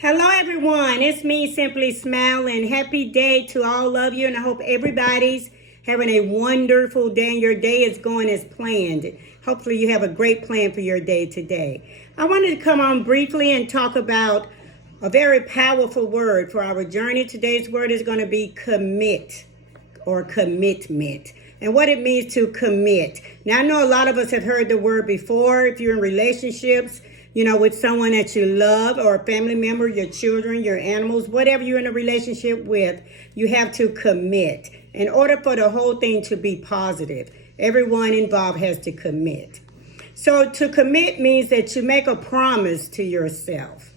Hello, everyone. It's me, Simply Smile, and happy day to all of you. And I hope everybody's having a wonderful day and your day is going as planned. Hopefully, you have a great plan for your day today. I wanted to come on briefly and talk about a very powerful word for our journey. Today's word is going to be commit or commitment, and what it means to commit. Now, I know a lot of us have heard the word before. If you're in relationships, with someone that you love or a family member, your children, your animals, whatever you're in a relationship with, you have to commit. In order for the whole thing to be positive, everyone involved has to commit. So to commit means that you make a promise to yourself.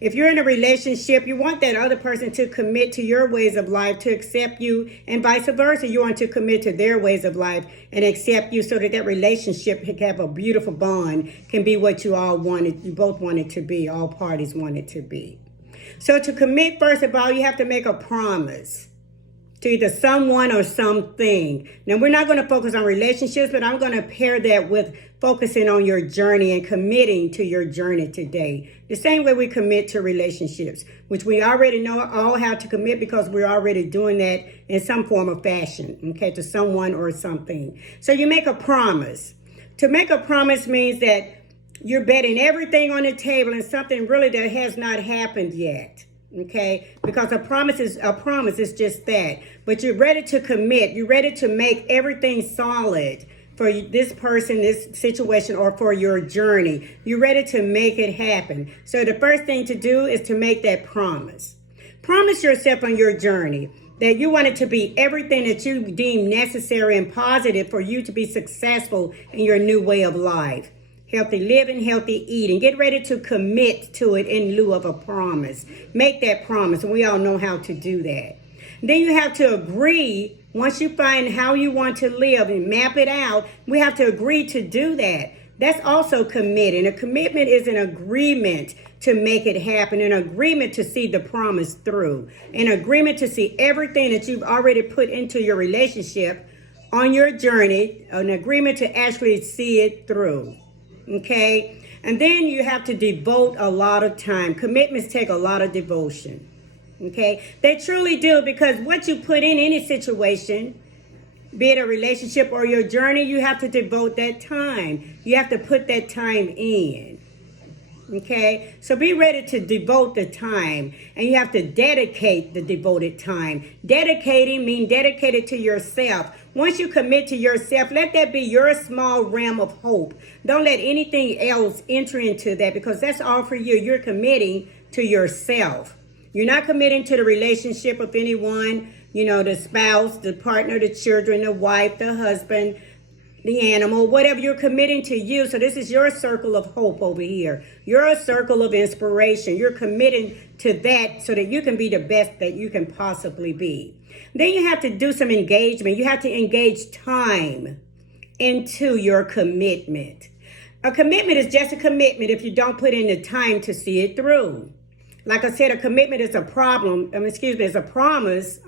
If you're in a relationship, you want that other person to commit to your ways of life, to accept you, and vice versa. You want to commit to their ways of life and accept you so that that relationship can have a beautiful bond, can be what you both want it to be, all parties want it to be. So to commit, first of all, you have to make a promise to either someone or something. Now, we're not going to focus on relationships, but I'm going to pair that with focusing on your journey and committing to your journey today. The same way we commit to relationships, which we already know all how to commit because we're already doing that in some form of fashion, okay, to someone or something. So you make a promise. To make a promise means that you're betting everything on the table and something really that has not happened yet. Okay, because a promise is just that. But you're ready to commit. You're ready to make everything solid for this person, this situation, or for your journey. You're ready to make it happen. So the first thing to do is to make that promise. Promise yourself on your journey that you want it to be everything that you deem necessary and positive for you to be successful in your new way of life. Healthy living, healthy eating. Get ready to commit to it in lieu of a promise. Make that promise, and we all know how to do that. Then you have to agree, once you find how you want to live and map it out, we have to agree to do that. That's also committing. A commitment is an agreement to make it happen, an agreement to see the promise through, an agreement to see everything that you've already put into your relationship on your journey, an agreement to actually see it through. Okay, and then you have to devote a lot of time. Commitments take a lot of devotion. Okay, they truly do, because what you put in any situation, be it a relationship or your journey, you have to devote that time. You have to put that time in. Okay, so be ready to devote the time, and you have to dedicate the devoted time. Dedicating means dedicated to yourself. Once you commit to yourself, let that be your small realm of hope. Don't let anything else enter into that, because that's all for you. You're committing to yourself. You're not committing to the relationship of anyone, the spouse, the partner, the children, the wife, the husband, the animal, whatever. You're committing to you. So this is your circle of hope over here. You're a circle of inspiration. You're committing to that so that you can be the best that you can possibly be. Then you have to do some engagement. You have to engage time into your commitment. A commitment is just a commitment if you don't put in the time to see it through. Like I said, a commitment is a is a promise,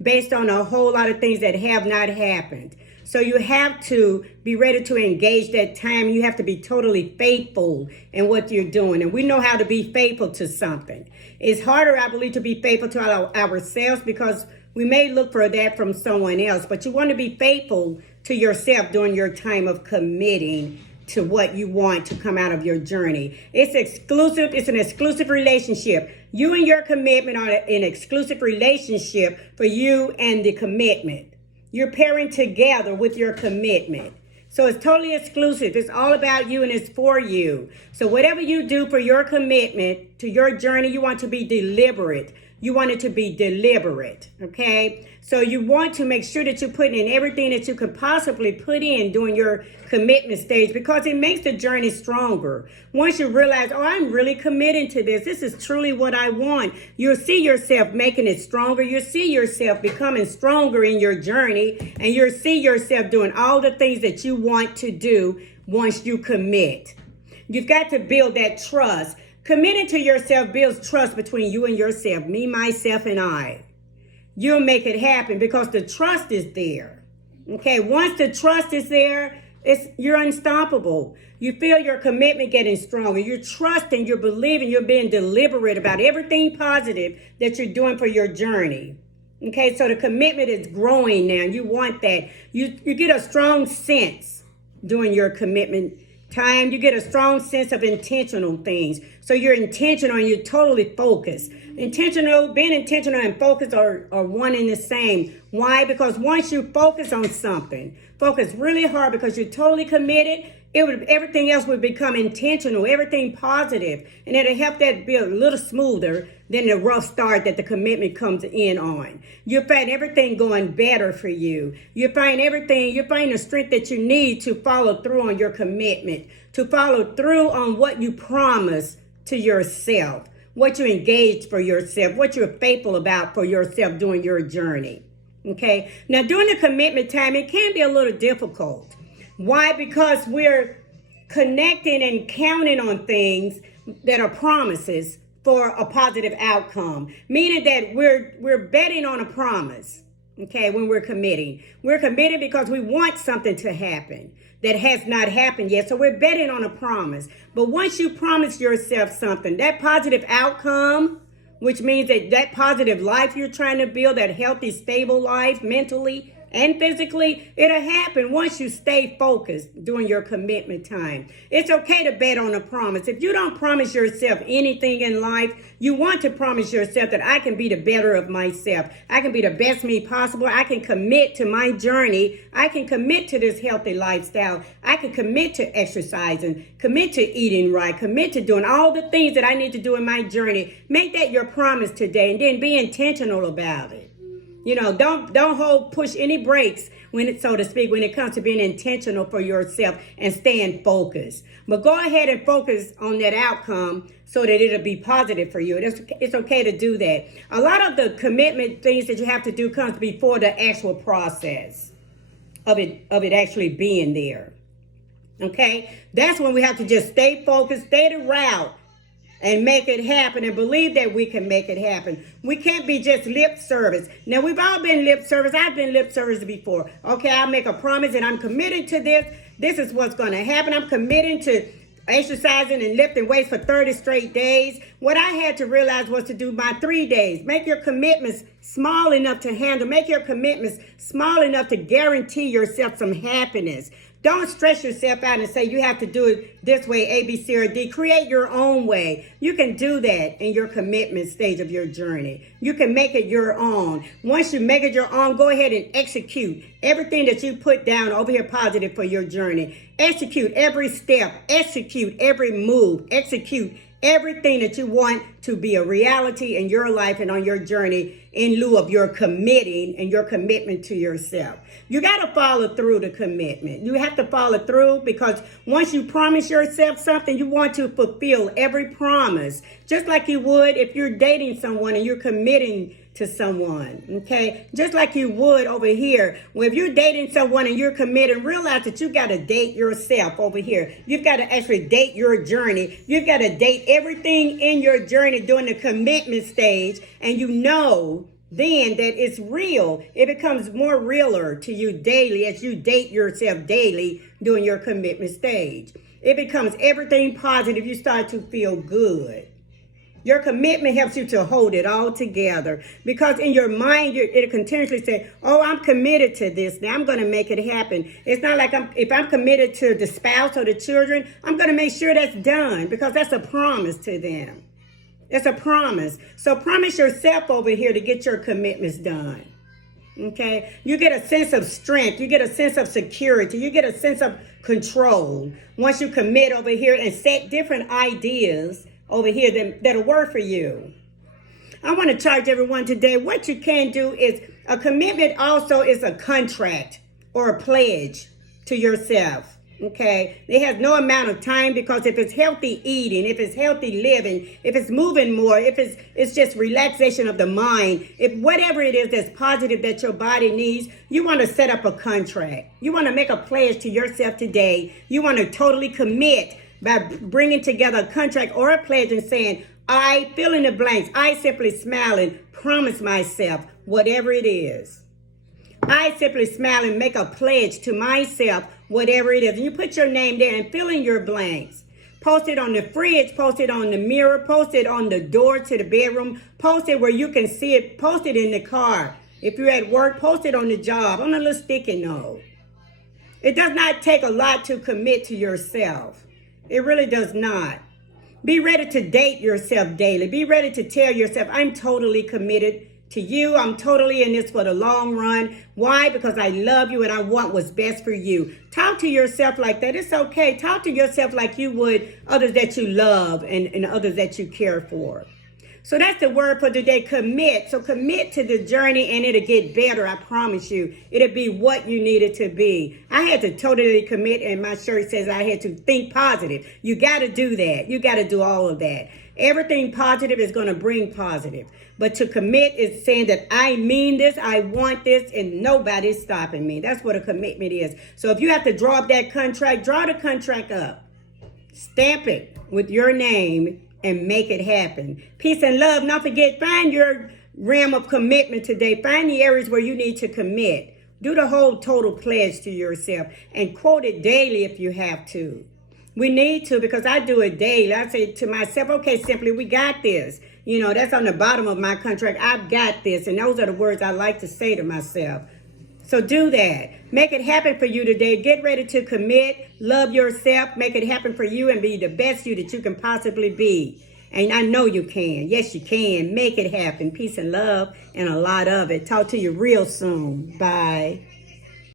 based on a whole lot of things that have not happened. So you have to be ready to engage that time. You have to be totally faithful in what you're doing. And we know how to be faithful to something. It's harder, I believe, to be faithful to ourselves, because we may look for that from someone else. But you want to be faithful to yourself during your time of committing to what you want to come out of your journey. It's exclusive. It's an exclusive relationship. You and your commitment are an exclusive relationship for you and the commitment. You're pairing together with your commitment. So it's totally exclusive. It's all about you and it's for you. So whatever you do for your commitment to your journey, you want to be deliberate. You want it to be deliberate, okay? So you want to make sure that you're putting in everything that you could possibly put in during your commitment stage, because it makes the journey stronger. Once you realize, I'm really committing to this. This is truly what I want. You'll see yourself making it stronger. You'll see yourself becoming stronger in your journey, and you'll see yourself doing all the things that you want to do once you commit. You've got to build that trust. Committing to yourself builds trust between you and yourself, me, myself, and I. You'll make it happen because the trust is there. Okay, once the trust is there, You're unstoppable. You feel your commitment getting stronger. You're trusting, you're believing, you're being deliberate about everything positive that you're doing for your journey. Okay, so the commitment is growing now. You want that. You get a strong sense during your commitment time. You get a strong sense of intentional things. So you're intentional and you're totally focused. Being intentional and focused are one and the same. Why? Because once you focus on something, focus really hard because you're totally committed, everything else would become intentional, everything positive, and it'll help that be a little smoother than the rough start that the commitment comes in on. You'll find everything going better for you. You'll find the strength that you need to follow through on your commitment, to follow through on what you promise to yourself, what you engage for yourself, what you're faithful about for yourself during your journey. Okay, now during the commitment time, it can be a little difficult. Why? Because we're connecting and counting on things that are promises for a positive outcome, meaning that we're betting on a promise. Okay, when we're committing because we want something to happen that has not happened yet. So we're betting on a promise. But once you promise yourself something, that positive outcome, which means that positive life you're trying to build, that healthy, stable life mentally and physically, it'll happen once you stay focused during your commitment time. It's okay to bet on a promise. If you don't promise yourself anything in life, you want to promise yourself that I can be the better of myself. I can be the best me possible. I can commit to my journey. I can commit to this healthy lifestyle. I can commit to exercising, commit to eating right, commit to doing all the things that I need to do in my journey. Make that your promise today and then be intentional about it. You know, don't push any brakes when it comes to being intentional for yourself and staying focused. But go ahead and focus on that outcome so that it'll be positive for you. It's okay to do that. A lot of the commitment things that you have to do comes before the actual process of it actually being there. Okay? That's when we have to just stay focused, stay the route, and make it happen and believe that we can make it happen. We can't be just lip service. Now, we've all been lip service. I've been lip service before. Okay, I'll make a promise and I'm committed to this. This is what's going to happen. I'm committing to exercising and lifting weights for 30 straight days. What I had to realize was to do my 3 days. Make your commitments small enough to handle. Make your commitments small enough to guarantee yourself some happiness. Don't stress yourself out and say you have to do it this way, A, B, C, or D. Create your own way. You can do that in your commitment stage of your journey. You can make it your own. Once you make it your own, go ahead and execute everything that you put down over here positive for your journey. Execute every step. Execute every move. Execute everything that you want to be a reality in your life and on your journey in lieu of your committing and your commitment to yourself. You got to follow through the commitment. You have to follow through because once you promise yourself something, you want to fulfill every promise, just like you would if you're dating someone and you're committing to someone, okay? Just like you would over here. Well, if you're dating someone and you're committed, realize that you got to date yourself over here. You've got to actually date your journey. You've got to date everything in your journey during the commitment stage, and you know then that it's real. It becomes more realer to you daily as you date yourself daily during your commitment stage. It becomes everything positive. You start to feel good. Your commitment helps you to hold it all together because in your mind, it'll continuously say, oh, I'm committed to this. Now I'm going to make it happen. It's not like if I'm committed to the spouse or the children, I'm going to make sure that's done because that's a promise to them. It's a promise. So promise yourself over here to get your commitments done. Okay? You get a sense of strength. You get a sense of security. You get a sense of control once you commit over here and set different ideas over here that'll work for you. I want to charge everyone today. What you can do is a commitment also is a contract or a pledge to yourself. Okay, it has no amount of time because if it's healthy eating, if it's healthy living, if it's moving more, if it's just relaxation of the mind, if whatever it is that's positive that your body needs, you want to set up a contract. You want to make a pledge to yourself today. You want to totally commit by bringing together a contract or a pledge and saying, I fill in the blanks. I simply smile and promise myself whatever it is. I simply smile and make a pledge to myself, whatever it is. And you put your name there and fill in your blanks. Post it on the fridge, post it on the mirror, post it on the door to the bedroom, post it where you can see it, post it in the car. If you're at work, post it on the job, on a little sticky note. It does not take a lot to commit to yourself. It really does not. Be ready to date yourself daily. Be ready to tell yourself, I'm totally committed to you. I'm totally in this for the long run. Why? Because I love you and I want what's best for you. Talk to yourself like that. It's okay. Talk to yourself like you would others that you love and others that you care for. So that's the word for today, commit. So commit to the journey and it'll get better, I promise you. It'll be what you need it to be. I had to totally commit, and my shirt says I had to think positive. You got to do that. You got to do all of that. Everything positive is going to bring positive. But to commit is saying that I mean this, I want this, and nobody's stopping me. That's what a commitment is. So if you have to draw up that contract, draw the contract up. Stamp it with your name and make it happen. Peace and love. Don't forget, find your realm of commitment today. Find the areas where you need to commit. Do the whole total pledge to yourself and quote it daily if you have to. We need to, because I do it daily. I say to myself, okay, simply, we got this. You know, that's on the bottom of my contract. I've got this. And those are the words I like to say to myself. So do that. Make it happen for you today. Get ready to commit. Love yourself. Make it happen for you and be the best you that you can possibly be. And I know you can. Yes, you can. Make it happen. Peace and love and a lot of it. Talk to you real soon. Bye.